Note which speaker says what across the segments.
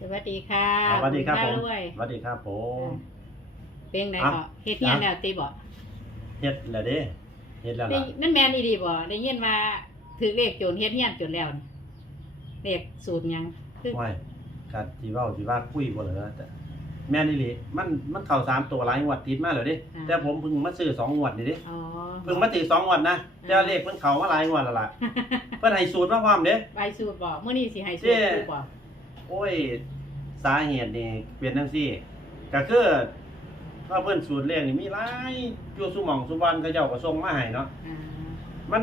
Speaker 1: สวัสดีค่ะ
Speaker 2: อ่าสวัสดีครับผม
Speaker 1: ณป้ารวย
Speaker 2: สวัสดีครับผม
Speaker 1: เป็นไง
Speaker 2: อะ
Speaker 1: บ่เฮ็ดเฮียนแล้วติบ่
Speaker 2: เฮ็ดแล้วเด้เฮ็ดแล้ว
Speaker 1: ได้
Speaker 2: ล่ะ
Speaker 1: นั่นแม่นอีดีบ่ได้ยินว่าถือเลขโจรเฮ็ดเฮียนจนแล้วนี่เลขสูตรหยังคือ
Speaker 2: ห้อยกัดที่เว้าที่ว่าคุยบ่เหรอแต่แม่นอี่ลิมันมันเข้าสามตัวหลายงวดติดมาแล้วเด้แต่ผมเพิ่งมาซื้อสองงวดนี่เด้
Speaker 1: อ๋อ
Speaker 2: เพิ่งมาติดสองงวดนะแต่เลขเพิ่นเข้ามาหลายงวดแล้วล่ะเพิ่นให้สูตรมาพร้อมเด้
Speaker 1: ใบสูตรบ่มื้อนี้สิให้สูตร
Speaker 2: เจ้
Speaker 1: คือบ่
Speaker 2: โอ้ย สาเหตุนี่เป็นจังซี่ก็คือว่าเพิ่นสูตรเลขนี่มีหลายอยู่ซุหม่องซุวันเขาเจ้าก็ส่งมาให้เนาะ
Speaker 1: อ่า
Speaker 2: มัน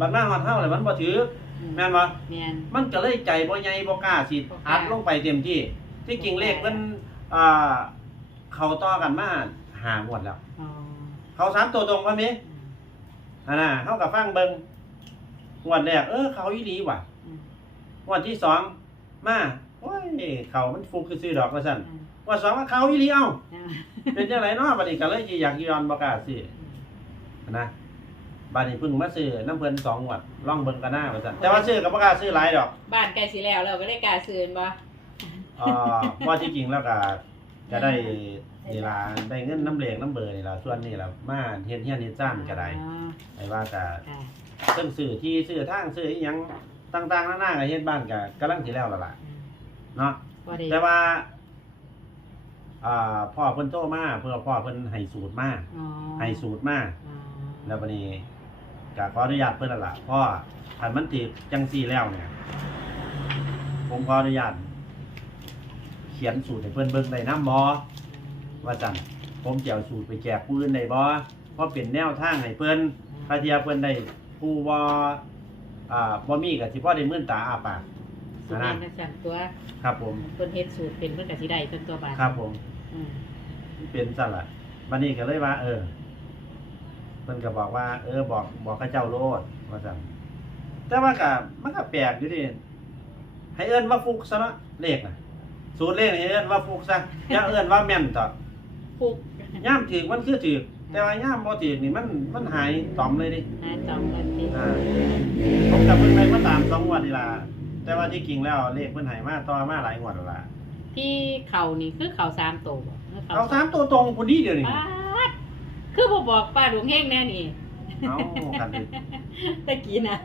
Speaker 2: บัดมาฮอดเฮาเลยมันบ่ถือ
Speaker 1: อื
Speaker 2: แม่นบ่
Speaker 1: แม่น
Speaker 2: มันก็เลยใจบ่ใหญ่บ่กล้าสิ
Speaker 1: บ่กล้า
Speaker 2: อัดลงไปเต็มที่ ที่จริงเลขเพิ่นอ่าเข้าต่อกันมาหางวดแล้ว
Speaker 1: อ๋อ
Speaker 2: เขาสามตัวตรงว่ามีอันน่ะเฮาก็ฟังเบิ่งงวดแรกเออเขาอีหลีว่ะ
Speaker 1: อืม
Speaker 2: งวดที่สองมา โอ้ยเขามันฟุกซื่อๆดอกว่าซั่น
Speaker 1: อืม
Speaker 2: งวดสองมาเขาอีหลีเอ้า
Speaker 1: อ่า
Speaker 2: เป็นจังไดเนาะบัดนี้ก็เลยอยากย้อนบ่กล้าสินะบัดนี้เพิ่งมาซื้อน้ำเพิ่นสองงวดลองเบิ่งกันหน้าว่าซั่นแต่ว่าซื้อก็บ่กล้าซื้อหลายดอก
Speaker 1: บ้านใกล้สิแล้วเราก็ได้กล้าซื้อบ่
Speaker 2: เอ่อว่าที่จริงแล้วก็จะได้นี่ล่ะได้เงินน้ำเหลงน้ำเบอร์นี่ล่ะส่วนนี้ล่ะมาเฮ็ดเฮียนเฮ็ดซ่านก็ได้
Speaker 1: อ๋อ
Speaker 2: ไอ้ว่าก็
Speaker 1: ค่ะ
Speaker 2: เรื่องสื่อที่สื่อทางสื่ออีหยังต่างๆนานาก็เฮ็ดบ้านก็กำลังสิแล้วล่ะล่ะ
Speaker 1: อืม
Speaker 2: เนาะ
Speaker 1: บ่ได้
Speaker 2: แต่ว่าอ่าพ่อเพิ่นโตมาเพื่อพ่อเพิ่นให้สูตรมา
Speaker 1: อ๋อ
Speaker 2: ให้สูตรมา
Speaker 1: อ๋อ
Speaker 2: แล้วบัดนี้ก็ขออนุญาตเพิ่นนั่นล่ะพ่อถ้ามันติดจังซี่แล้วเนี่ย ผมขออนุญาตเขียนสูตรให้เพิ่นเบิ่งได้นำบ่ว่าจังผมจะเอาสูตรไปแจกผู้อื่นได้บ่เพราะเป็นแนวทางให้เพิ่นถ้าเทียเพิ่นได้ผู้บ่อ่าบ่มีก็สิพอได้มื่นตาอ้าปาก
Speaker 1: สุด
Speaker 2: นะ
Speaker 1: แม่นจังตัว
Speaker 2: ครับผม
Speaker 1: เพิ่นเฮ็ดสูตรเป็นเพิ่นก็สิได้เพิ่นตัวบาด
Speaker 2: ครับผม
Speaker 1: อืม
Speaker 2: เป็นสั่นล่ะบัดนี้ก็เลยว่า เออเพิ่นก็บอกว่า เออ บอกบอกเขาเจ้าโลดว่าซั่นแต่ว่าก็มันก็แปลกอยู่ดิให้เอิ้นว่าฟุกซะเนาะเลขน่ะสูตรเลขนี่ให้เอิ้นว่าฟุกซะอย่าเอิ้นว่าแม่นต่อ
Speaker 1: ฟุก
Speaker 2: ย่ามถือมันคือถือแต่ว่าย่ามบ่ถือนี่มันมันหายตอมเลยดิ
Speaker 1: หาจองกันสิ
Speaker 2: อ่าผมกับเพิ่นไปมาตามสองงวดนี่ล่ะ แต่ว่าที่จริงแล้วเลขเพิ่นให้มาต่อมาหลายงวดแล้วล่ะ
Speaker 1: ที่เขานี่คือเขาสามตัวบ่หรือ
Speaker 2: เอาสามตัวตรงพอดีเดียวนี่
Speaker 1: ปาดคือบ่บอกป้าดวงเฮงแน่นี่
Speaker 2: เอากันดิ
Speaker 1: ตะกี้นะ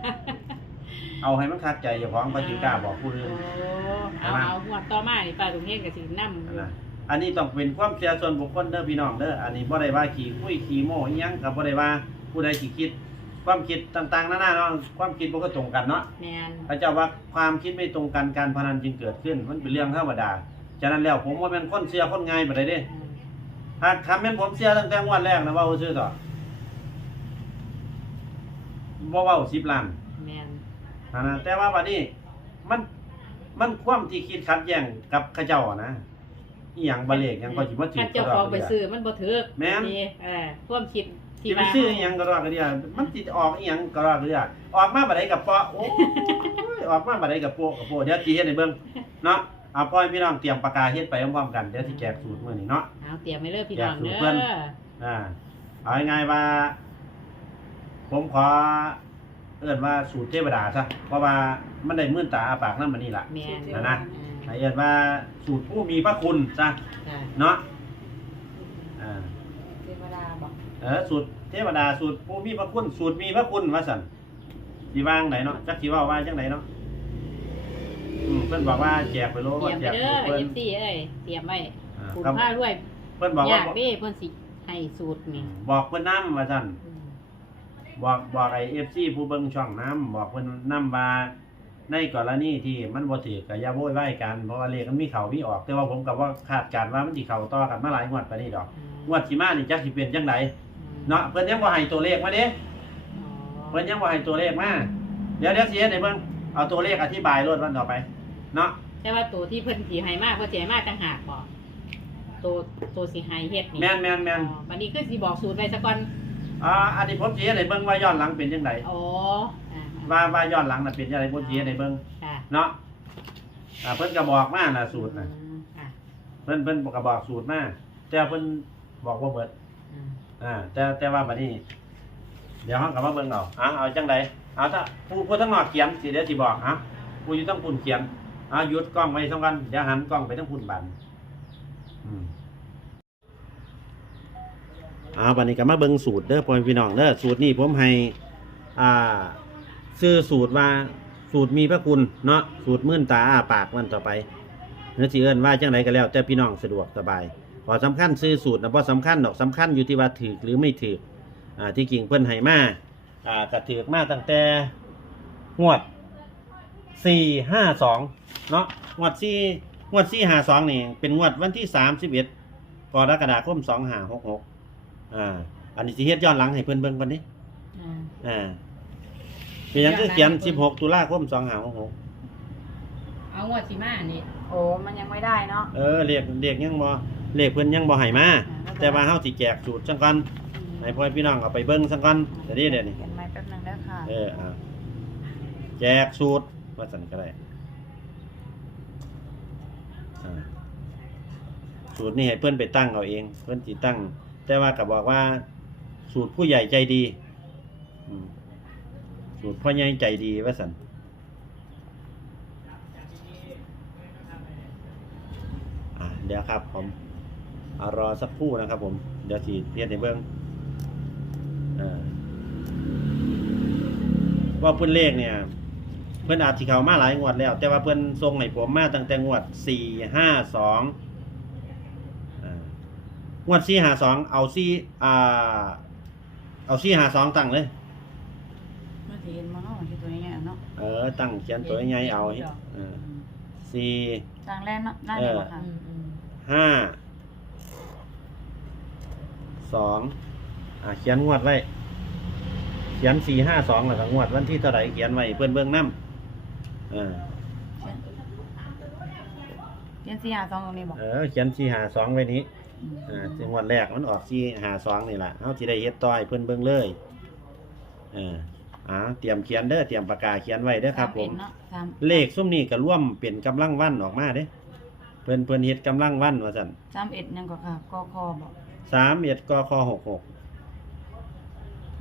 Speaker 2: เอาให้มันคักใจเจ้าของก็สิกล้าบอกผู้อื่น
Speaker 1: โอ้เอาเอาหัวดต่อมานี่ป้าดวงเฮงก็สินำ
Speaker 2: นะอันนี้ต้องเป็นความเชื่อส่วนบุคคลเด้อพี่น้องเด้อ อันนี้บ่ได้ว่าขี้คุยขี้โม้อิหยังก็บ่ได้ว่าผู้ใดสิคิด ความคิดต่างๆนานาเนาะความคิดบ่ก็ตรงกันเนาะ
Speaker 1: แม่น
Speaker 2: พระเจ้าว่าความคิดไม่ตรงกันการพนันจึงเกิดขึ้น มันเป็นเรื่องธรรมดาฉะนั้นแล้วผมว่าแม่นคนเชื่อคนง่ายบ่ได้เด้
Speaker 1: อืม
Speaker 2: ถ้าคำแม่นผมเชื่อตั้งแต่งวันแรกนะเว่าซื่อต่อบ่เว้า10ล้าน
Speaker 1: แม่น
Speaker 2: นะนะแต่ว่าบัดนี้มันมันความที่คิดขัดแย้งกับเขาเจ้าอะนะ อีหยังบ่เลขหยังก็สิมาถื
Speaker 1: คั
Speaker 2: อน
Speaker 1: เจ้าของไปซื้อมันบ่ถูก
Speaker 2: แม่น
Speaker 1: นี่เออความคิด
Speaker 2: สิ
Speaker 1: ที่
Speaker 2: ไป
Speaker 1: ว่า
Speaker 2: ซื้ออีหยังก็รอกันเดียวมันสิออกอีหยังก็รอกันเดียวออกมาบัดใดกับเปาะโอ้ยออกมาบัดใดกับโปะกับโปะเดี๋ยวสิเฮ็ดให้เบิ่งเนาะเอาพ่อให้พี่น้องเตรียมปากกาเฮ็ดไปพร้อมๆกันเดี๋ยวสิแจกสูตรมื้อนี้เนาะ
Speaker 1: เอาเตรียมไว้เลยพี่น้อง
Speaker 2: อยากสู
Speaker 1: เด้
Speaker 2: ตรเพิ่น
Speaker 1: อ
Speaker 2: อ่าเอาง่ายๆว่า ผมขอ เอิ้นว่าสูตรเทวดาซะเพราะว่ามันได้มื่นตาอาปากนำมันนี่ล่ะ
Speaker 1: แม่น
Speaker 2: นะนะ ให้เอิ้นว่าสูตรผู้มีพระคุณซะ
Speaker 1: อ่า
Speaker 2: เนาะอ่า
Speaker 1: เทวดาบอก
Speaker 2: เออสูตรเทวดาสูตรผู้มีพระคุณ สูตรมีพระคุณว่าซั่นสิวางไหนเนาะจักสิเว้าว่าจังไดเนาะอืมเพิ่นบอกว่าแจกไปโล
Speaker 1: เตรี
Speaker 2: ว่าย
Speaker 1: ม
Speaker 2: แจ
Speaker 1: ไป
Speaker 2: ก
Speaker 1: เด้อ
Speaker 2: เพิ่น
Speaker 1: เอฟซีเอ้ยเตรียมไว้
Speaker 2: อ่า
Speaker 1: คุณ
Speaker 2: ครับ
Speaker 1: ผ้ารวย
Speaker 2: เพิ่นบอก
Speaker 1: อ
Speaker 2: ว่า
Speaker 1: ยากเด้เพิ่นสิให้สูตรนี่
Speaker 2: บอกเพิ่นนำว่าซั่น
Speaker 1: อืม
Speaker 2: บอกบอกไอ้ FC ผู้เบิ่งช่องน้ำบอกเพิ่นนำว่า ในกรณีที่มันบ่ถือก็อย่าโวยวายกันเพราะว่าเลขมันมีเข้ามีออก แต่ว่าผมก็บ่คาดการณ์ว่ามันสิเข้าต่อกันมาหลายงวดปานนี้ดอกงวดสิมานี่จักสิเป็นจังไดเนาะเพิ่นยังบ่ให้ตัวเลขมาเด้
Speaker 1: อ๋อ
Speaker 2: เพิ่นยังบ่ให้ตัวเลขมาเดี๋ยวเดี๋ยวสิเฮ็ดให้เบิ่งเอาตัวเลขอธิบายรถวันต่อไป เนาะ
Speaker 1: แต่ว่าตัวที่เพิ่นสิให้มากเพิ่นสิให้มากต่างหากบ่ตัวตัวสิให้เฮ็ดนี่
Speaker 2: แม่นแม่นแม่น
Speaker 1: อ๋อบัดนี้คือสิบอกสูตรไว้ซะก่อน
Speaker 2: อ่าอันนี้ผมสิเฮ็ดให้เบิ่งว่าย้อนหลังเป็นจังได
Speaker 1: อ๋ออ่า
Speaker 2: ว่าว่าย้อนหลังน่ะเป็นจังไดผมสิเฮ็ดให้เบิ่ง
Speaker 1: ค่ะ
Speaker 2: เนาะอ่าเพิ่นก็บอกมาน่ะสูตรน่ะ
Speaker 1: อืมค่ะ
Speaker 2: เพิ่นเพิ่นก็บอกสูตรมาแต่เพิ่นบอกว่าเบิด
Speaker 1: อืม
Speaker 2: อ่าแต่แต่ว่าบัดนี้ เดี๋ยวเฮาก็มาเบิ่งเอาอะเอาจังไดเอาถ้าผู้ผู้ทั้งนอกเขียนสิเดี๋ยวสิบอกอะผู้อยู่ทั้งปุ่นเขียนเอาหยุดกล้องไว้สักกันเดี๋ยวหันกล้องไปทั้งพุ่นบันอืมเอาบันนี้ก็มาเบิ่งสูตรเด้อพ่อแม่พี่น้องเด้อสูตรนี้ผมให้อ่า ซื้อสูตรว่าสูตรมีพระคุณเนาะสูตรมื่นตาอ้าปากวันต่อไปเนื้อสิเอิ้นว่าจังไดก็แล้ว แต่พี่น้องสะดวกสบายขอสำคัญซื้อสูตรนะเพราะสำคัญดอกสำคัญอยู่ที่ว่าถือหรือไม่ถืออ่าที่กิ่งเพิ่นให้มาอ่ากระถือมาตั้งแต่งวดสี่ห้าสองเนาะงวดสี่งวดสี่ห้าสองนี่เป็นงวดวันที่สามสิบเอ็ดกรกฎาคมสองห้าหกหกอ่าอันนี้สิเฮ็ดย้อนหลังให้เพิ่นเบิ่งก่อนนี้
Speaker 1: อ่า
Speaker 2: อ่า เป็นหยังคือเขียน16ตุลาคม2566
Speaker 1: เอางวดสิมาอันนี้
Speaker 3: โอ้มันยังไม่ได้เนาะ
Speaker 2: เออเลขเลขยังบ่เลขเพิ่นยังบ่ให้มา
Speaker 3: อ่า
Speaker 2: แต่ว่าเฮาสิแจกสูตรจังก่อนให้พ่อพี่น้องเอาไปเบิ่งจังก่อนเดี๋ยวนี้เดี๋ยวนี้
Speaker 3: เขียนไม้แป๊บนึงแล้วค่ะ
Speaker 2: เอออ่าแจกสูตรว่าซั่นก็ได้อ่าสูตรนี้ให้เพิ่นไปตั้งเอาเอง เพิ่นสิตั้ง แต่ว่าก็บอกว่า สูตรผู้ใหญ่ใจดีอืม สูตรพ่อใหญ่ใจดีว่าซั่นเดี๋ยวครับผมอารอสักครู่นะครับ ผม เดี๋ยวสีเพียนในเบื้องอว่าเพื่อนเลขเนี่ย เพื่อนอาจสิเขามาหลายงวดแล้ว แต่ว่าเพื่อนทรงให้ผมมาตั้งแต่งวดสี่ห้าสองงวดสี่ห้าสองเอาสี่อ่าเอาสี่ห้าสองตั้งเลย
Speaker 3: สิเห็นมาเนาะที่ตัวนี้เนาะ
Speaker 2: เออ ตั้งเขียนตัวใหญ่ๆเอาเออสี่
Speaker 3: ทางแรกเนาะน่าเดียวค่ะ
Speaker 1: อืมอืม
Speaker 2: ห้าสองอ่าเขียนงวดไว้ เขียนสี่ห้าสองแล้วก็งวดวันที่เท่าไหร่เขียนไว้เพื่อนเบื้องน้ำเออ
Speaker 3: เขียนสี่หาสองตรงนี้บอก
Speaker 2: เออเขียนสี่หาสองไว้นี้
Speaker 3: อืม
Speaker 2: อ่าจังหวัดแรกมันออกสี่หาสองนี่แหละเขาที่ได้เฮ็ดต่อยเพื่อนเบื้องเลยเออ อ่าเตรียมเขียนเด้อเตรียมปากกาเขียนไว้เด้อครับ
Speaker 3: สา
Speaker 2: ผม
Speaker 3: เอ็ดเนาะสาม
Speaker 2: เลขซุ้มนี้ก็ร่วมเป็นกำลังวันออกมาเด้เพื่อนเพื่อนเฮ็ดกำลังวันว่าสั่น
Speaker 3: สามเอ็ดยังก็ค่ะกคอบอก
Speaker 2: สามเอ็ดกคหกหก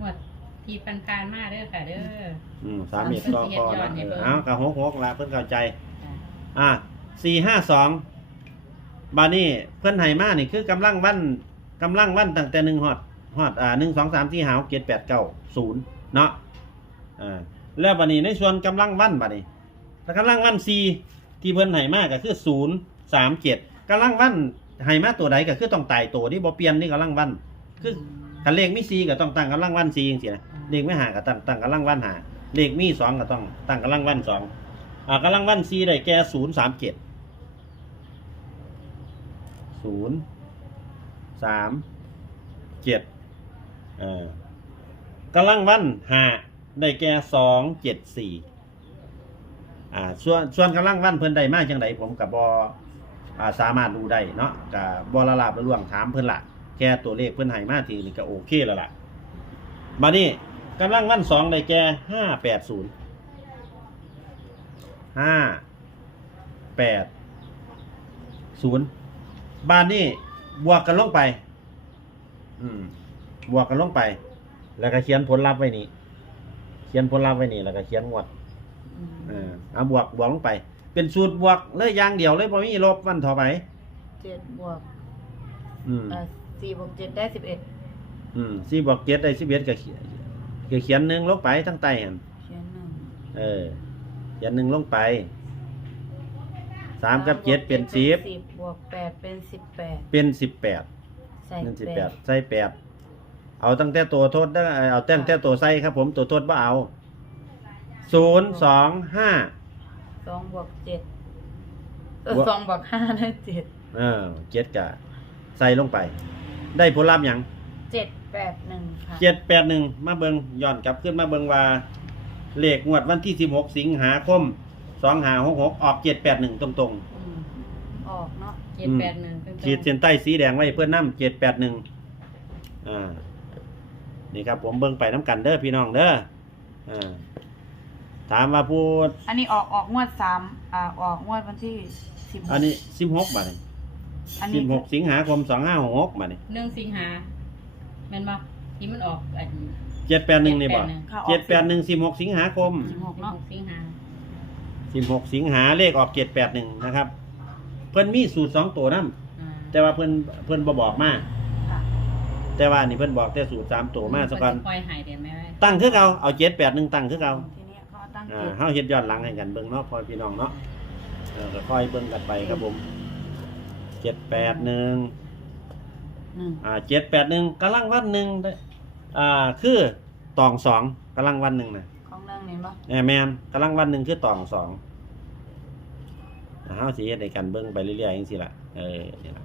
Speaker 1: งวดที่ปันพานๆมาเด้อค่ะเด้อ
Speaker 2: อืมสามเอ็ดกค
Speaker 1: เฮ็ดยอ
Speaker 2: นะ
Speaker 1: ดให้เบิ่ง
Speaker 2: เอากับหกหกละเพื่อนเข้าใจ
Speaker 1: จ้ะ
Speaker 2: อ่าสี่ห้าสองบานี่เพื่อนไห้มานี่คือกำลังวันกำลังวันตั้งแต่หนึ่งฮอดฮอดอ่าหนึ่งสองสามสี่ห้าหกเจ็ดแปดเก้าศูนย์เนาะ อ่าแล้วบานี่ในส่วนกำลังวันบานี่แล้วกำลังวันสี่ที่เพื่นไห้มากก็คือศูนย์สามเจ็ดกำลังวันไห้มาตัวใดก็คือต้องตายตัวที่บ่เปลี่ยนนี่กำลังวัน คือคันเลขมีสี่ก็ต้องตั้งกำลังวันสี่อย่างเสียนะเลขไม่หาก็ตั้งตั้งกำลังวันหาเลขมีสองก็ต้องตั้งกำลังวันสองอ่ากำลังวันสี่ได้แก่ศูนย์สามเจ็ดศูนย์สามเจ็ดเอ่อกำลังวันหา ได้แก่สองเจ็ดสี่อ่าส่วนส่วนกำลังวันเพิ่นได้มากจังไดผมกับบอ่าสามารถดูได้เนาะกับบอละลาบละล่วงถามเพิ่นละแค่ตัวเลขเพิ่นให้มาทีนี่ก็โอเคแล้วล่ะมานี่กำลังวันสองได้แก่ห้าแปดศูนย์ห้าแปดศูนย์บ้านนี่บวกกันลงไป อืมบวกกันลงไป แล้วก็เขียนผลลัพธ์ไว้นี่ เขียนผลลัพธ์ไว้นี่แล้วก็เขียนงวด
Speaker 3: อืม
Speaker 2: เออเอาบวกบวกลงไป เป็นสูตรบวกเลยอย่างเดียวเลยพอมีลบวันต่อไป
Speaker 3: เจ็ดบวก
Speaker 2: อืม
Speaker 3: เอ่อสี่บวกเจ็ดได้สิบเอ็ด
Speaker 2: อืมสี่บวกเจ็ดได้สิบเอ็ดก็เขียนก็เขียนหนึ่งลงไปทั้งใต้หัน
Speaker 3: เขียนหนึ่ง
Speaker 2: เออ เขียนหนึ่งลงไปสามกับเจ็ดเป็นสิบ
Speaker 3: สิบบวกแปดเป็นสิบแปด
Speaker 2: เป็นสิบแปด
Speaker 3: ใส่
Speaker 2: หนึ่งสิบ
Speaker 3: แป
Speaker 2: แป
Speaker 3: ด
Speaker 2: ดใส่แปด เอาตั้งแต่ตัวโทษได้เอาตั้งแต่ตัวใส่ครับ ผมตัวโทษว่าเอาศูนย์สองห้า
Speaker 3: สองบวกเจ็ดเออบ
Speaker 2: วก
Speaker 3: สองบวกห้าได้เจ็ด
Speaker 2: เออเจ็ดกะใส่ลงไป ได้ผลลัพธ์หยัง
Speaker 3: เจ็ดแปดหนึ่งค่ะ
Speaker 2: เจ็ดแปดหนึ่งมาเบิงย้อนกลับขึ้นมาเบิงว่าเลขงวดวันที่สิบหกสิงหาคมสองหาหกหกออกเจ็ดแปดหนึ่งตรง
Speaker 3: อืมออกเนาะ
Speaker 1: เจ็ดแปดหนึ่งเป็น
Speaker 2: ๆขีดเส้นใต้สีแดงไว้เพื่อนน้ำเจ็ดแปดหนึ่งอ่า นี่ครับผมเบิงไปน้ำกันเด้อพี่น้องเด้ออ่าถามว่าพูด
Speaker 3: อันนี้ออกออกงวดสามอ่าออกงวดวันที่สิบ
Speaker 2: อันนี้สิบหกบาท
Speaker 3: อัน
Speaker 2: สิ
Speaker 3: นี้
Speaker 2: บหกสิงหาคมสองห้าหกบาท
Speaker 1: หนึ่งสิงหาแม่นบ่ที่มันออกอัน
Speaker 2: เจ็ดแปดหนึ่งนี่บ่
Speaker 3: ค่ะออก
Speaker 2: เจ็ดแปดหนึ่งสิบหกสิงหาคม
Speaker 3: สิบหก
Speaker 1: สิบ
Speaker 3: เนาะ
Speaker 1: หกสิงหา
Speaker 2: สิบหกสิงหาเลขออกเจ็ดแปดหนึ่งนะครับ เพิ่นมีสูตรสองตัวนํ
Speaker 1: อืม
Speaker 2: แต่ว่าเพิ่นเพิ่นบ่บอกมา
Speaker 3: ค่ะ
Speaker 2: แต่ว่านี่เพิ่นบอกแต่สูตรสามตัวมาสักก่อน
Speaker 1: เพิ่สิปล่อยใหายเดี๋ยวไหมไว้
Speaker 2: ตั้งคือเก่าเอาเจ็ดแปดหนึ่งตั้งคือเก่า
Speaker 3: ทีนี้เขาตั้ง
Speaker 2: อ่า
Speaker 3: เจ็ด
Speaker 2: เฮาเฮ็ดย้อนหลังให้กันเบิ่งเนาะพ่อพี่น้องเนาะเออก็ค่อยเบิ่งกันไปครับผมเจ็ดแปดหนึ่ง
Speaker 3: หนึ่ง
Speaker 2: อ่าเจ็ดแปดหนึ่งกำลังวันหนึ่งได้อ่าคือตองสองกำลังวันหนึ่งนะ
Speaker 3: ของหนึ่งเห็นปะ
Speaker 2: แหมแมนกำลังวันหนึ่งคือตองสองอ่าเฮาสิเฮ็ดในกันเบิ่งไปเรื่อยๆจังซี่ล่ะเออนี่ล่ะ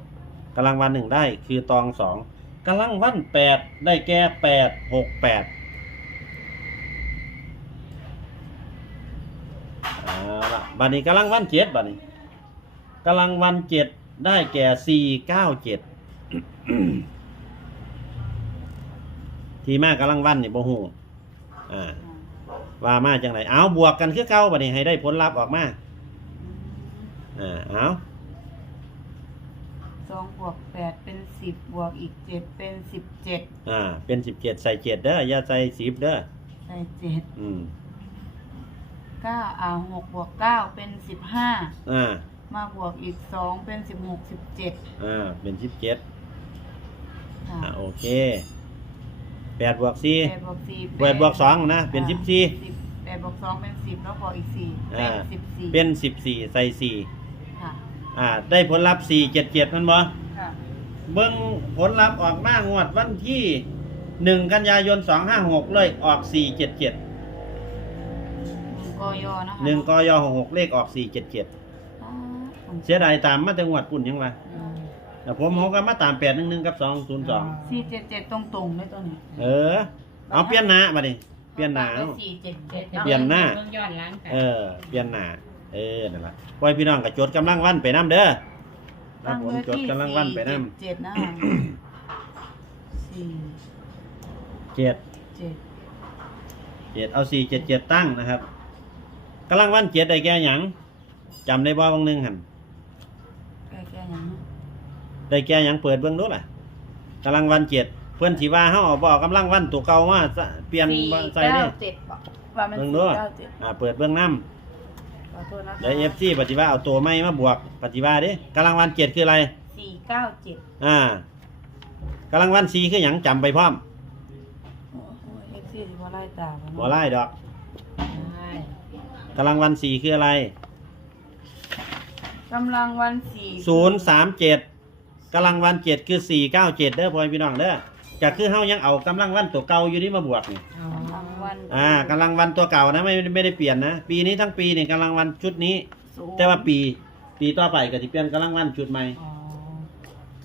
Speaker 2: กำลังวันหนึ่งได้คือตองสอง กำลังวันแปดได้แก่แปดหกแปดเอาละบัดนี้กำลังวันเจ็ดบัดนี้กำลังวันเจ็ดได้แก่สี่เก้าเจ็ดทีมากกำลังวันนี่บ่ฮู้อ่าว่ามาจังไรเอาบวกกันคือเก่าบัดนี้ให้ได้ผลลัพธ์ออกมาอ่าเอา
Speaker 3: องบวกแปดเป็นสิบบวกอีกเจ็ดเป็นสิบเจ็ด
Speaker 2: อ่า เป็นสิบเจ็ดใส่เจ็ดเด้ออย่าใส่สิบเด้อ
Speaker 3: ใส่เจ็ด
Speaker 2: อืม
Speaker 3: เก้าอ่าหกบวกเก้าเป็นสิบห้า
Speaker 2: อ่า
Speaker 3: มาบวกอีกสองเป็นสิบหกสิบเจ็ด
Speaker 2: อ่าเป็นสิบเจ็ด
Speaker 3: ค่ะ
Speaker 2: อ่าโอเคแปดบวกสี่
Speaker 3: แปดบวกสี่
Speaker 2: แปดบวกสองนะเป็นสิบสี่
Speaker 3: แปดบวกสองเป็นสิบแล้วบวกอีกสี่เป็
Speaker 2: อ่า
Speaker 3: นสิบสี่
Speaker 2: เป็นสิบสี่ใส่สี่
Speaker 3: ค่ะ
Speaker 2: อ่า ได้ผลลัพธ์สี่เจ็ดเจ็ดมันบ่
Speaker 3: ค่ะ
Speaker 2: เบิ้งผลลัพธ์ออกมางวดวันที่หนึ่งกันยายนสองห้าหกเลยออกสี่เจ็ดเจ็ด
Speaker 3: หนึ่งกอยอนะคะ
Speaker 2: หนึ่งกยหกหกเลขออกสี่เจ็ดเจ็ด
Speaker 3: อ่า
Speaker 2: เสียดายตามมาแต่งวดปุ่นยังไง
Speaker 1: อืม
Speaker 2: แต่ผมเขาก็มาตามแปดหนึ่งหนึ่งกับสองศูนย์สอง
Speaker 3: สี่เจ็ดเจ็ดตรงตรงๆเลยตัวนี้
Speaker 2: เออ เอาเปลี่ยนหน้ามาดิเปลี่ยนหน้า
Speaker 3: ไป
Speaker 2: เอา
Speaker 3: สี่เจ็ด
Speaker 1: เดี๋
Speaker 3: เจ็
Speaker 1: ย
Speaker 3: ด
Speaker 1: ว
Speaker 2: เปลี่ยนหน้า
Speaker 1: เบิ่งย้อนหลังค่ะ
Speaker 2: เออ เปลี่ยนหน้า เออนั่นแหละไว้พี่น้องกับจดกำลังวันไปน้ำเด้อครั
Speaker 3: ตั้
Speaker 2: บ
Speaker 3: ง
Speaker 2: ผม
Speaker 3: ไว้
Speaker 2: จด
Speaker 3: ที่
Speaker 2: กำลังวันไปน้
Speaker 3: สี่เจ็ดนะคะสี่ำ
Speaker 2: เจ็ด
Speaker 3: เจ็ด
Speaker 2: เจ็ดเอาสี่เจ็ดเจ็ดตั้งนะครับกำลังวันเจ็ดได้แก่หยังจำได้บ่บางหนึงหัน
Speaker 3: แก่แก่อย่างนี้
Speaker 2: ได้แก่หยังเปิดเบื้องดูล่ะกำลังวันเจ็ดเพื่อนสีว่าเฮาเอาบ่กำลังวันตัวเก่ามาซะเปลี่ยน
Speaker 3: สี่
Speaker 2: มาใส่
Speaker 3: เก้า
Speaker 2: เด้
Speaker 3: เจ็ดบอกว่ามัน
Speaker 2: เบิ่ง
Speaker 3: สี่
Speaker 2: ดู
Speaker 3: เก้าเจ็ด
Speaker 2: อ่าเปิดเบื้องน้ำ
Speaker 3: ขอ โทษนะคะ
Speaker 2: เดี๋ยวเอฟซีปฏิวัติเอาตัวไม่มาบวกปฏิวัติดิกำลังวันเจ็ดคืออะไร
Speaker 3: สี่เก้าเจ็ด
Speaker 2: อ่ากำลังวันสีคือหยังจำไปพร้อม
Speaker 3: โอ้โหเอฟซีที่ว่าไล่ตาม
Speaker 2: บ่ไล่ดอก
Speaker 1: ใช่
Speaker 2: กำลังวันสีคืออะไร
Speaker 3: กำลังวันสี่
Speaker 2: ศูนย์สามเจ็ดกำลังวันเจ็ดคือสี่เก้าเจ็ดเด้อพ่อพี่น้องเด้อก็คือเฮายังเอากำลังวันตัวเก่าอยู่นี่มาบวกนี่
Speaker 1: เอา
Speaker 3: กำลัง วัน
Speaker 2: อ่ากำลังวันตัวเก่านะไม่ไม่ได้เปลี่ยนนะ ปีนี้ทั้งปีนี่กำลังวันชุดนี้
Speaker 3: ศูนย์
Speaker 2: แต่ว่าปี ปีต่อไปก็สิเปลี่ยนกำลังวันชุดใหม่
Speaker 1: อ๋อ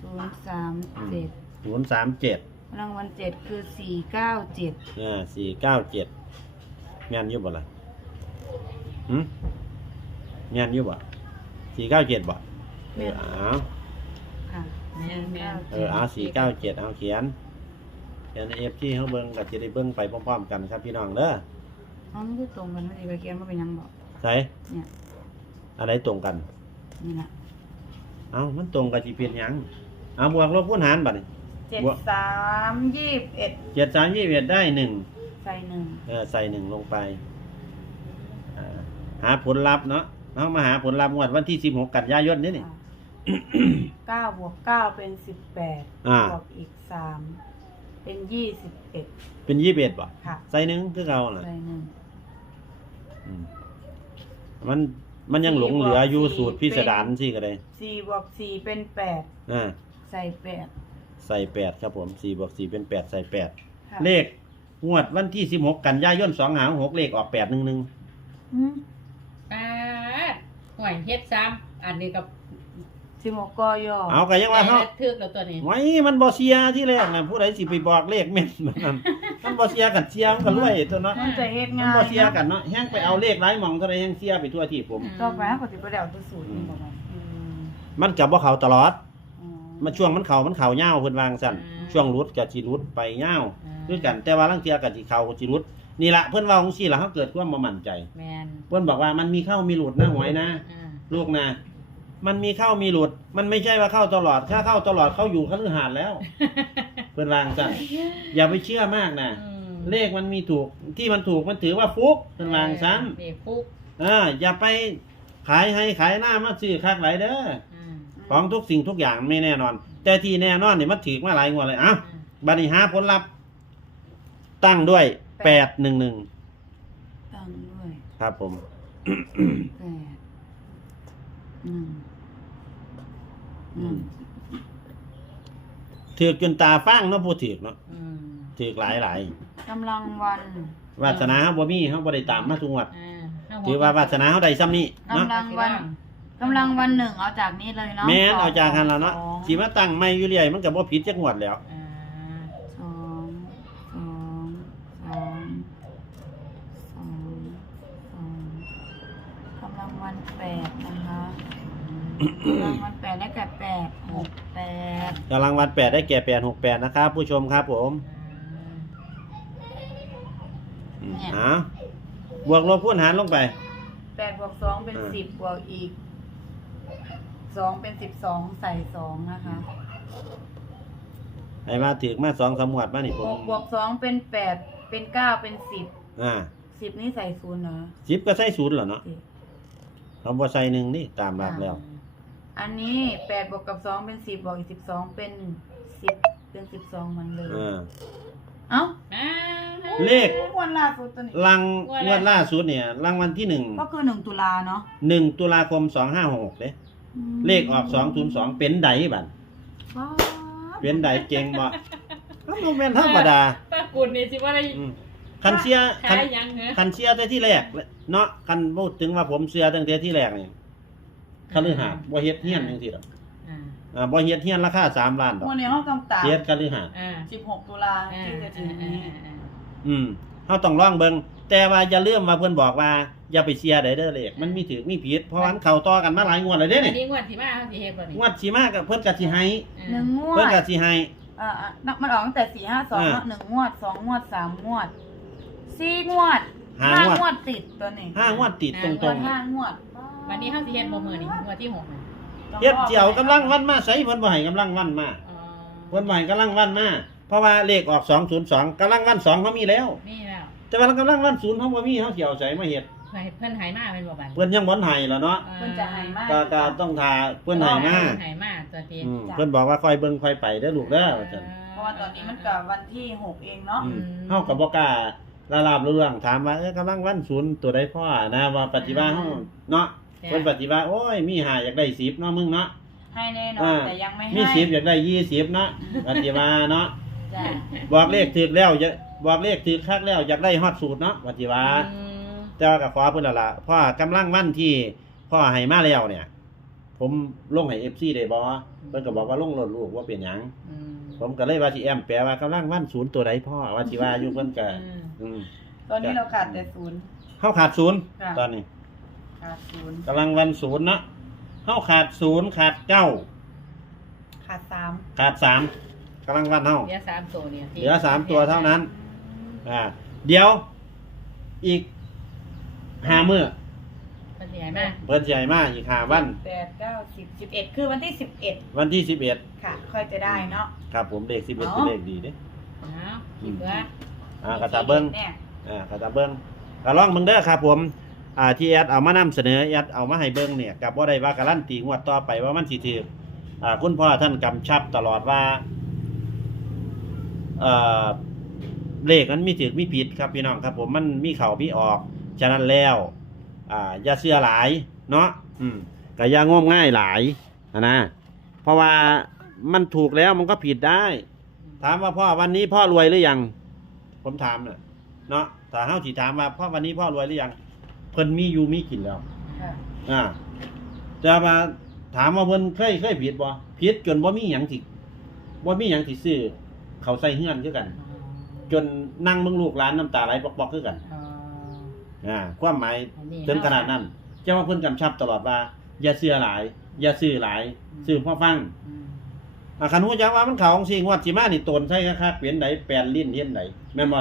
Speaker 3: ศูนย์สามเจ็ด
Speaker 2: ศูนย์สามเจ็ด
Speaker 3: กำลังวันเจ็ดคือสี่เก้าเจ็ด
Speaker 2: อ่าสี่เก้าเจ็ดแม่นอยู่บ่ล่ะหืมแม่นอยู่บ่สี่เก้าเจ็ดบ่เออเอา
Speaker 3: ค่ะ
Speaker 1: แม่นแม่น
Speaker 2: เออเอาสี่เก้าเจ็ดเอาเขียน เขียนในเอฟที่เขาเบิ้งกับจะได้เบิ้งไปพร้อมๆกันครับพี่น้องเด้อ
Speaker 3: อ๋อมันคือตรงกันไม่ดีไปเขียนว่าเป็นหยังบอก
Speaker 2: ใส่
Speaker 3: เนี่ย
Speaker 2: อะไรตรงกัน
Speaker 3: นี่แหละ
Speaker 2: เอามันตรงกับที่เปลี่ยนหยังเอาบวกลบคูณหารบัดนี้
Speaker 3: เจ็ดสามยี่สิบเอ็ด
Speaker 2: เจ็ดสามยี่สิบเอ็ดได้หนึ่ง
Speaker 3: ใส่หนึ่ง
Speaker 2: เออใส่หนึ่งลงไปอ่าหาผลลัพธ์เนาะเอามาหาผลลัพธ์งวดวันที่สิบหกกันยายนนี่นี่
Speaker 3: อะเก้าบวกเก้าเป็นสิบแปด
Speaker 2: อ่า
Speaker 3: บวกอีกสาม เป็นยี่สิบเอ็ด
Speaker 2: เป็นยี่สิบเอ็ดบ่
Speaker 3: ค่ะ
Speaker 2: ใส่หนึ่งคือเก่าน่ะ
Speaker 3: ใส่หนึ่ง
Speaker 2: อืมมันมันยังหลงเหลืออยู่สูตรพิสดารสิก็ได้
Speaker 3: สี่บวกสี่เป็นแปด
Speaker 2: อ่า
Speaker 3: ใส่แปด
Speaker 2: ใส่แปดครับผมสี่บวกสี่เป็นแปดใส่แปด
Speaker 3: ค่ะ
Speaker 2: เลขงวดวันที่สิบหกกันยายนสองหางหกเลขออกแปดหนึ่งหนึ่ง
Speaker 3: อืม
Speaker 1: ป้าดห่วยเฮ็ดซ้ำอันนี้กับ
Speaker 3: สิบหกกอยอ
Speaker 2: เอาก็ยังว่าเขา
Speaker 1: แต่ละทึกแล้วตัวนี้
Speaker 2: ไว้มันบอเซียที่แรกนะผู้ใดสิไปบอกเลขแม่นแบบนั้นมันบอเซียกันเซียมันก็รวยตัวเนาะ
Speaker 3: มันจะเฮ็ด
Speaker 2: มัน
Speaker 3: ง่าย
Speaker 2: บอเซียกันเนาะแห้งไปเอาเลขไร้หมองเท่าไรแห้งเซียไปทั่วที่ผม
Speaker 3: ต่อไปเขาก็สิไปเดาตัวสูตรนี่บ่แม่น
Speaker 1: อืม
Speaker 2: มันกับว่าเขาตลอด
Speaker 3: อ๋อ
Speaker 2: มันช่วงมันเขามันเขาเง่าวเพิ่นวางสั่น
Speaker 1: อืม
Speaker 2: ช่วงรุดกับจีรุดไปเง่าว
Speaker 1: อืม
Speaker 2: ด้วยกันแต่ว่าลังเทียกับจีเขาจีรุดนี่ละเพิ่นว่าของซี่ละเขาเกิดความบ่มั่นใจ
Speaker 1: แม่น
Speaker 2: เพิ่นบอกว่ามันมีเข้ามีหลุดนะหวยนะ
Speaker 1: อ่า
Speaker 2: ลูกนะ มันมีเข้ามีหลุด มันไม่ใช่ว่าเข้าตลอด ถ้าเข้าตลอดเขาอยู่คฤหาสน์แล้ว เพื่อนวางสั่นอย่าไปเชื่อมากนะ
Speaker 1: อืม
Speaker 2: เลขมันมีถูกที่มันถูกมันถือว่าฟุกเพื่อนวางซ้
Speaker 1: เด็กฟุกำ
Speaker 2: เอออย่าไปขายให้ขายหน้ามาซื้อคักหลายเด้อ
Speaker 1: อืม
Speaker 2: ของทุกสิ่งทุกอย่างไม่แน่นอน แต่ที่แน่นอนนี่มันถือมาหลายงวดเลยเอ้าบัดนี้หาผลลัพธ์ตั้งด้วยแปดหนึ่งหนึ่ง
Speaker 3: ตั้งด้วย
Speaker 2: ครับผม
Speaker 3: แปดหนึ่ง หนึ่ง
Speaker 2: ถือกจนตาฟ้างเนาะผู้ถือกเนาะ
Speaker 1: อืม
Speaker 2: ถือกหลายหลาย
Speaker 3: กำลังวัน
Speaker 2: วาสนาเฮาบ่มีเฮาบ่ได้ตามมาทุกงวด
Speaker 1: อ่าเหั
Speaker 2: ถือว่าวาสนาเฮาได้ซ้ำนี้เนาะ
Speaker 3: กำลังวันกำลังวันหนึ่งเอาจากนี้เลยเนาะ
Speaker 2: แม่นเอาจากกันแล้วเนาะ
Speaker 3: สอง
Speaker 2: สิมาตั้งไม่อยู่เรื่อยมันก็บ่ผิดจักงวดแล้ว
Speaker 1: อ่า
Speaker 3: สองสองสองสองสองกำลังวันแปดนะ คะกำลังวันแปดได้แก่แปดหกแปด
Speaker 2: กำลังวัน8ได้แก่868นะครับ ผู้ชมครับผมอืมเอ้าบวกลบคูณหารลงไป
Speaker 3: แปดบวกสองเป็น
Speaker 2: อ่า
Speaker 3: สิบบวกอีกสองเป็นสิบสองใส่สองนะคะ
Speaker 2: ให้มาถือมา2 3งวดมานี่ผ
Speaker 3: ห
Speaker 2: ม
Speaker 3: กบวกสองเป็นแปดเป็นเก้าเป็นสิบ
Speaker 2: อ่า
Speaker 3: สิบนี่ใส่ศูนย์เหรอ
Speaker 2: 10ก็ใส่ศูนย์เหรอเนาะ
Speaker 3: สิ
Speaker 2: เขาบ่ใส่หนึ่งนี่ตามหลักแล้ว
Speaker 3: อั นนี้แปดบวกกับสองเป็นสิบบวกอีกสิบสองเป็นสิบเป็นสิบสองเหมันเลย
Speaker 2: อ่า
Speaker 3: เอ้า
Speaker 1: อ่า
Speaker 2: เลข
Speaker 3: วันล่าสุดตัวนี้
Speaker 2: รางงวดล่าสุดเนี่ยรางวัลที่หนึ่ง
Speaker 3: ก็คือหนึ่งตุลาเนาะ
Speaker 2: หนึ่งตุลาคมสองห้าหกเด้
Speaker 3: อืม
Speaker 2: เลขออกสองศูนย์สองเป็นไดบัด
Speaker 3: ว้าว
Speaker 2: เป็นไดเก่งบ่ก็โมเมนธรรมดา
Speaker 1: ป้ากุลนี่สิว่าได้
Speaker 2: อืมคันเชีย
Speaker 1: ขา
Speaker 2: คัน
Speaker 1: ยยังเหรอ
Speaker 2: คันเชียแต่ที่แรกเนาะคันพูดถึงว่าผมเชียตั้งแต่ที่แรกนี่ คฤหาสน์บ่เฮ็ดเฮียนจังซี่ดอก
Speaker 1: อ่า
Speaker 2: อ่าบ่เฮ็ดเฮียนราคา3ล้านดอก
Speaker 3: วันนี้ห้องต้องตาม
Speaker 2: เฮ็ดคฤหาสน์
Speaker 1: อ่า
Speaker 3: สิบหกตุลา
Speaker 1: อ่า
Speaker 3: ที่จะถึง
Speaker 1: อ่า
Speaker 3: นี้
Speaker 1: อ่า
Speaker 2: อืมเฮาต้องลองเบิ่งแต่ว่าอย่าลืมว่าเพิ่นบอกว่าอย่าไปเชียร์ได้เด้อเลขมันมีถูกมีผิดเพราะว่ามันเข้าต่อกันมาหลายงวดแล้วเด้
Speaker 1: อัน
Speaker 2: นี่
Speaker 1: นี้งวดที่มาเขาสิเฮ็ดบ่นี่
Speaker 2: งวดสิมาก็เพิ่นก็สิให้
Speaker 1: อ่า
Speaker 3: หนึ่งงว
Speaker 2: เพิ่น
Speaker 3: ด
Speaker 2: ก็สิให้
Speaker 3: เอ่อนักมันออกตั้งแต่สี่ห้าสอง
Speaker 2: อ่า
Speaker 3: เนาะหนึ่งงวดสองงวดสามงวดสี่งวด
Speaker 2: ห้า
Speaker 3: ห้าง
Speaker 2: วด
Speaker 3: งวดติดตัวนี้
Speaker 2: ห้างวดติดต
Speaker 3: ง
Speaker 2: ร
Speaker 3: ว
Speaker 2: ง
Speaker 3: ดห้างวด
Speaker 1: วันนี้เขาสิเฮ็ดบ่มื้อนี่งวดที่หกน่ะ
Speaker 2: ๆเฮ็ดเจียวกำลังวันมาใส่เพิ่นบ่ให้กำลังวันมา
Speaker 1: อ๋อ
Speaker 2: เพิ่นบ่ให้กำลังวันมาเพราะว่าเลขออก202กำลังวัน2เขามีแล้ว
Speaker 1: นี่แล้ว
Speaker 2: แต่ว่ากำลังวัน0เขาบ่มีเขาสิเอาใส่มาเฮ็ด
Speaker 1: เพิ่นเพิ่นหายมาเป็นบ่บัด
Speaker 2: เพิ่นยังบ่ให้ล่ะเนาะ
Speaker 3: เพิ่นจะให้มาก
Speaker 2: ก็ก็ต้องทาเพิ่นให้มา
Speaker 1: หายมาตัวที
Speaker 2: อืมเพิ่นบอกว่าค่อยเบิ่งค่อยไปเด้อลูกเด้อว่าซั่น
Speaker 3: เพราะว่าตอนนี้มันกับวันที่หกเองเนาะ
Speaker 2: อืมเฮาก็บ่กล้าละลาบเรื่องถามว่าเอ้ยกำลังวันศูนย์ตัวใดพ่อนะว่าปฏิบัติเฮาเนาะ เพิ่นปฏิบัติโอ้ยมีหาอยากได้10เนาะมึงเนาะ
Speaker 3: ให้แน่นอน
Speaker 2: อ่า
Speaker 3: แต่ยังไม่ให้
Speaker 2: มี10อยากได้20เนาะปฏิบัติเนาะ
Speaker 3: จ้ะ
Speaker 2: บอกเลขถูกแล้วอย่าบอกเลขถูกคักแล้วอยากได้ฮอดสูตรเนาะปฏิบัติ
Speaker 1: อืม
Speaker 2: แต่ว่าก็ขอเพิ่นและล่ะพ่อกำลังวันที่พ่อให้มาแล้วเนี่ย ผมลงให้ FC ได้บ่เพิ่นก็บอกว่าลงรถลูกว่าเป็นหยัง
Speaker 1: อืม
Speaker 2: ผมก็เลยว่าสิแอมแปลว่ากำลังวันศูนย์ตัวใดพ่อว่าสิว่าอยู่เพิ่นก็
Speaker 1: อืม
Speaker 2: อืม
Speaker 3: ตอนนี้เราขาดแต่ศูนย์
Speaker 2: เฮาขาดศูนย์
Speaker 3: ค่ะ
Speaker 2: ตอนนี้
Speaker 3: ขาดศูนย์
Speaker 2: กำลังวันศูนย์เนาะเฮาขาดศูนย์ขาดเก้า
Speaker 3: ขาดสาม
Speaker 2: ขาดสามกำลังวันเฮา
Speaker 1: เหลือสามตัวเนี่ย
Speaker 2: เหลือสามตัวเท่านั้นอ่าเดี๋ยวอีกห้ามื้อ
Speaker 1: เพิ่นสิใหายมา
Speaker 2: เพิ่นสิให้มาอีกห้าวัน
Speaker 3: แปดเก้าสิบสิบเอ็ดคือวันที่สิบเอ็ด
Speaker 2: วันที่สิบเอ็ด
Speaker 3: ค่ะ ค่อยจะได้เนาะ
Speaker 2: ครับผมเลขสิบเอ็ด
Speaker 3: อ๋อ
Speaker 2: เป็นเลขดีเด้
Speaker 1: เอาคิดว่า
Speaker 2: อ่ากระตาเบิ้ง
Speaker 3: เนี่ย
Speaker 2: อ่ากระตาเบิ้งก็ลองเบิ่งเด้อครับผม อ่าที่แอดเอามานำเสนอแอดเอามาให้เบิ่งเนี่ยกับบ่าได้ว่าการันตีงวดต่อไปว่ามันสิถูกอ่าคุณพ่อท่านกำชับตลอดว่าเอ่อเลขมันมีถูกมีผิดครับพี่น้องครับผมมันมีเข้ามีออกฉะนั้นแล้วอ่าอย่าเชื่อหลายเนาะอืมก็อย่างมง่ายหลายนะเพราะว่ามันถูกแล้วมันก็ผิดได้ ถามว่าพ่อวันนี้พ่อรวยหรือยัง ผมถามเน่ะเนาะแต่เฮาสิถามว่าพ่อวันนี้พ่อรวยหรือยัง พิ่นมีอยู่มีกินแล้ว
Speaker 3: ค่ะ
Speaker 2: อ่าจะมาถามว่าเพิ่นเคยเคยผิดบ่ผิดจนบ่มีหยังสิบ่มีหยังสิซื้อเขาใส่เฮือนคือกัน จนนั่งเบิ่งลูกหลานน้ำตาไหลปอกๆคือกัน
Speaker 1: อ๋อ
Speaker 2: อ่า ความหมาย
Speaker 1: อันนี้
Speaker 2: ถึงขนาดนั้นเจ้าว่าเพิ่นกำชับตลอดว่า อย่าเชื่อหลาย อย่าซื้อหลายซื้อพ่อฟัง
Speaker 1: อืม
Speaker 2: อ่าคันฮู้จักว่ามันเข้าของสิงวดสิมานี่ตนใส่คักๆเปลี่ยนใดแปลนลิ้นเฮ็ดใดแม่นบ่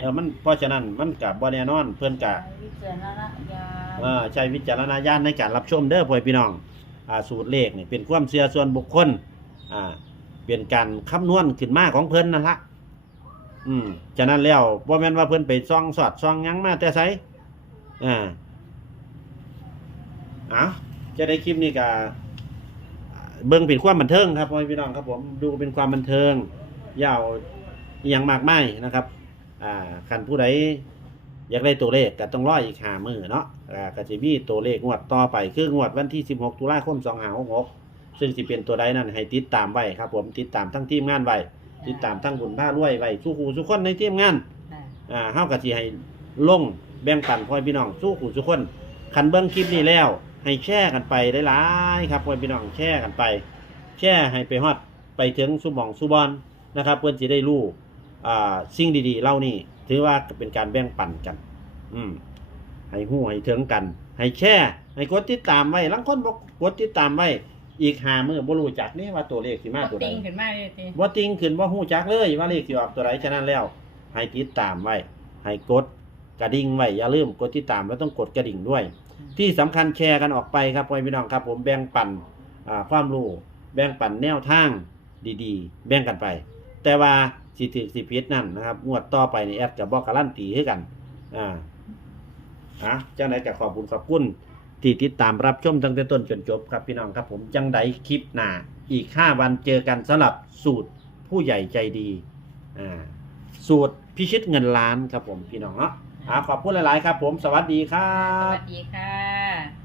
Speaker 2: เออมันเพราะฉะนั้นมันก็บ่แน่นอนเพิ่นก็
Speaker 3: ใช้วิจารณญาณ
Speaker 2: เอ่อใช้วิจารณญาณในการรับชมเด้อพ่อพี่น้องอ่าสูตรเลขนี่เป็นความเชื่อส่วนบุคคลอ่าเป็นการคำนวณขึ้นมาของเพิ่นนั่นละอืมฉะนั้นแล้วบ่แม่นว่าเพิ่นไปซ่องสอดซ่องหยังมาแต่ไสอ่าเอาจะได้คลิปนี้ก็เบิ่งเป็นความบันเทิงครับพ่อแม่พี่น้องครับผมดูเป็นความบันเทิงอยาวอหย่างมากมายนะครับ อ่าคันผู้ใดอยากได้ตัวเลขก็ต้องรออีกหามือเนาะอ่าก็จะมีตัวเลขงวดต่อไปคืองวดวันที่ 16 ตุลาคม2566ซึ่งสิเป็นตัวใดนั้นให้ติดตามไว้ครับ ผมติดตามทั้งทีมงานไว้ติดตามทั้งบุญผ้ารวยไว้สู้ครูสู้คนในทีมงาน
Speaker 1: ค่ะ
Speaker 2: อ่าเฮาก็สิให้ลงแบ่งปันพ่อพี่น้องสู้ผู้ทุกคนคันเบิ่งคลิปนี้แล้ว ให้แชร์กันไปหลายๆครับพ่อพี่น้องแชร์กันไป แชร์ให้ไปฮอดไปถึงสุหมองสุบอนนะครับ เพื่อนสิได้รู้อ่า สิ่งดีๆเหล่านี้ถือว่าเป็นการแบ่งปันกัน อืมให้ฮู้ให้ถึงกัน ให้แชร์ให้กดติดตามไว้ลางคนบ่กดติดตามไว้อีกหามื้อบ่รู้จักนี่ว่าตัวเลขสิมา
Speaker 1: ก็
Speaker 2: ตัวใด
Speaker 1: ติ้งขึ้นมาเลยที
Speaker 2: ว่าติงขึ้นว่าหู้จักเลยว่าเลขสิออกตัวไหนฉะนั้นแล้ว ให้ติดตามไว้ให้กดกระดิ่งไว้อย่าลืมกดติดตามแล้วต้องกดกระดิ่งด้วย ที่สำคัญแชร์กันออกไปครับพ่อพี่น้องครับ ผมแบ่งปันอ่าความรู้แบ่งปันแนวทางดี ๆ แบ่งกันไป แต่ว่า สิถือสิพิษนั่นนะครับ งวดต่อไปในแอดจะบอกการันตีให้กันอ่าอะจังไหนจะขอบคุณขอบคุณที่ติดตามรับชมตั้งแต่ต้นจนจบครับพี่น้องครับผมจังไดคลิปหน้าอีก 5 วันเจอกันสำหรับสูตรผู้ใหญ่ใจดีอ่าสูตรพิชิตเงินล้านครับผมพี่น้องเนาะอ่าขอบคุณหลาย ๆ ครับผมสวัสดีครั
Speaker 1: สวัสดีค่ะ